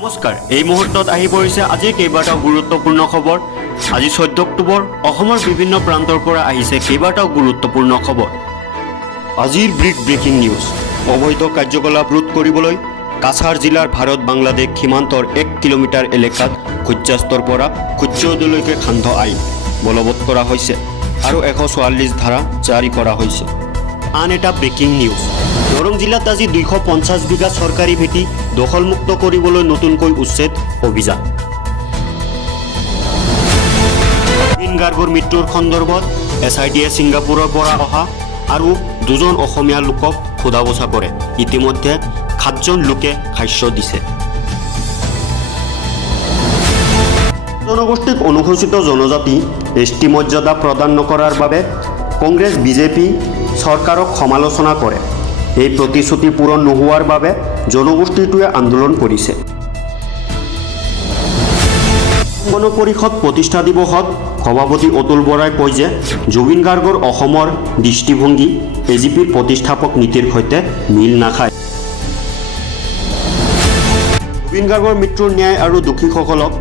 নমস্কাৰ, এই মুহূৰ্তত আহি পৰিছে আজিৰ কেইবাটাও গুৰুত্বপূৰ্ণ খবৰ। আজি 14 অক্টোবৰ, অসমৰ বিভিন্ন প্ৰান্তৰ পৰা আহিছে কেইবাটাও গুৰুত্বপূৰ্ণ খবৰ। আজিৰ ব্ৰেকিং নিউজ। অবৈধ কাৰ্যকলাপ ৰোধ কৰিবলৈ কাছাৰ জিলাৰ ভাৰত-বাংলাদেশ সীমান্তৰ 1 কিলোমিটাৰ এলেকাত সূৰ্যাস্তৰ পৰা সূৰ্যোদয়লৈকে সান্ধ্য আইন বলবৎ কৰা হৈছে আৰু 144 ধাৰা জাৰি কৰা হৈছে। আন এটা ব্ৰেকিং নিউজ। দৰং জিলাত আজি 250 বিঘা চৰকাৰী ভেটি দখলমুক্ত কৰিবলৈ নতুনকৈ উচ্ছেদ অভিযান। জুবিন গাৰ্গৰ মৃত্যুৰ সন্দৰ্ভত SITয়ে ছিংগাপুৰৰ পৰা অহা আৰু 2জন অসমীয়া লোকক সোধা পোছা কৰে। ইতিমধ্যে 7জন লোকে সাক্ষ্য দিছে। জনগোষ্ঠীক অনুসূচিত জনজাতি ST মৰ্যাদা প্ৰদান নকৰাৰ বাবে কংগ্ৰেছ বিজেপি চৰকাৰক সমালোচনা কৰে। এই প্ৰতিশ্ৰুতি পূৰণ নোহোৱাৰ বাবে জনগোষ্ঠীটোৱে আন্দোলন কৰিছে। গণ পৰিষদ প্ৰতিষ্ঠা দিৱসত সভাপতি অতুল বৰাই কয় যে জুবিন গাৰ্গৰ অসমৰ দৃষ্টিভংগী AGPৰ প্ৰতিষ্ঠাপক নীতিৰ সৈতে মিল নাখায়। জুবিন গাৰ্গৰ মৃত্যুৰ ন্যায় আৰু দোষীসকলক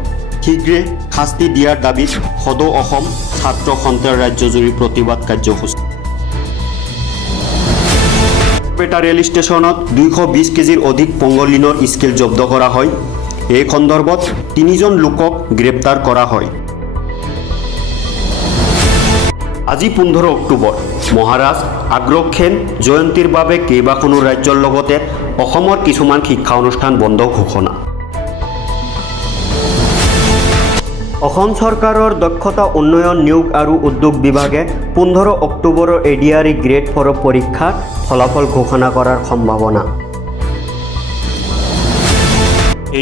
শীঘ্ৰে শাস্তি দিয়াৰ দাবীত সদৌ অসম ছাত্ৰ সন্থাৰ ৰাজ্যজুৰি প্ৰতিবাদ কাৰ্যসূচী। বৰপেটা ৰেল ষ্টেচনত 220 কেজিৰ অধিক পংগলিনৰ স্কেল জব্দ কৰা হয়। এই সন্দৰ্ভত 3জন লোকক গ্ৰেপ্তাৰ কৰা হয়। আজি 15 অক্টোবৰ, মহাৰাজ আগ্ৰসেন জয়ন্তীৰ বাবে কেইবাখনো ৰাজ্যৰ লগতে অসমৰ কিছুমান শিক্ষা অনুষ্ঠান বন্ধ ঘোষণা। অসম চৰকাৰৰ দক্ষতা উন্নয়ন নিয়োগ আৰু উদ্যোগ বিভাগে 15 অক্টোবৰৰ ADRE গ্ৰেড 4 পৰীক্ষাৰ ফলাফল ঘোষণা কৰাৰ সম্ভাৱনা।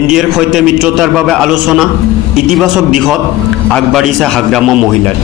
NDAৰ সৈতে মিত্ৰতাৰ বাবে আলোচনা, ইতিবাচক দিশত আগবাঢ়িছে হাগ্ৰাম্য মহিলাৰ।